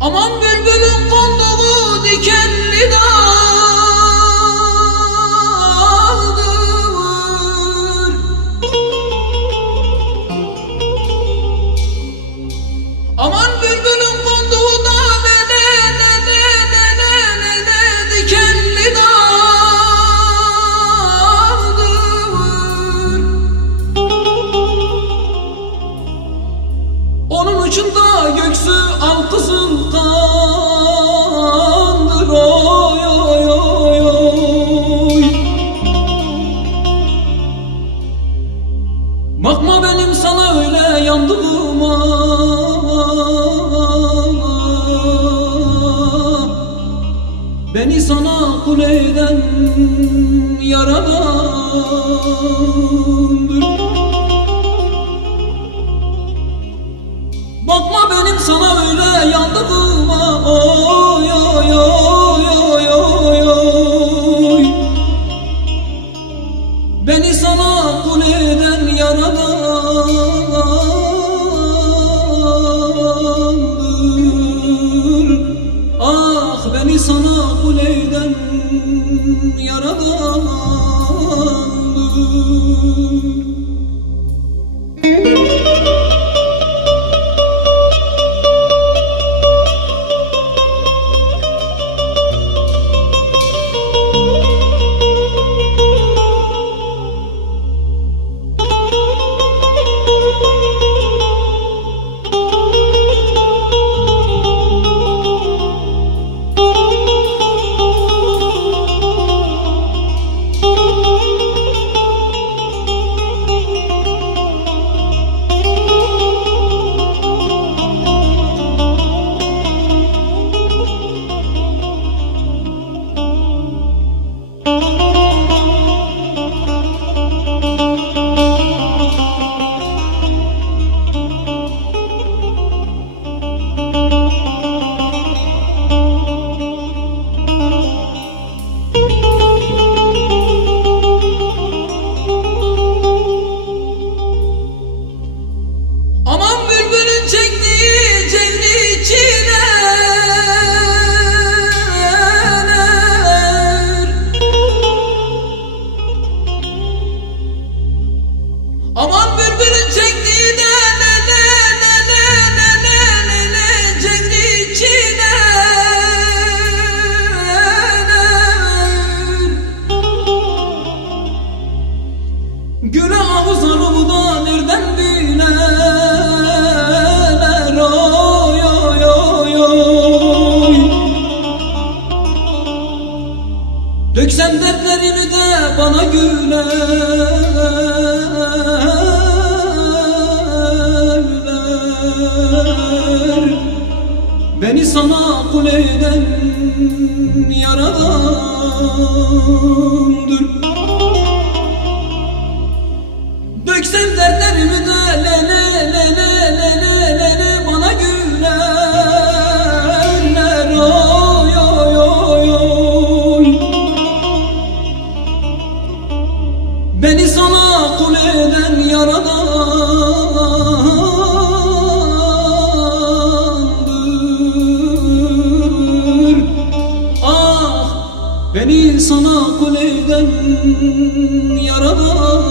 Aman bülbülün konduğu dikenli daldır. Aman bülbülün konduğu da ne dikenli daldır. Onun ucunda göksü altısı kandır, oy oy oy oy. Bakma benim sana öyle yandığıma, beni sana kul eden yaradandır. Bakma benim sana öyle yandığıma, oy oy oy oy oy oy. Beni sana kul eden yaradandır. Ah, beni sana kul eden yaradandır. Aman bülbülün çektiği de cengli içine. Günah uzanımı da nereden bileler, oy oy oy oy. Döksem dertlerimi de bana güler. Beni sana kul eden yaradandır. Döksem dertlerimi de bana gülerler, oy oy oy oy. Beni sana kul eden yaradandır. Beni sana kul eden yaradandır.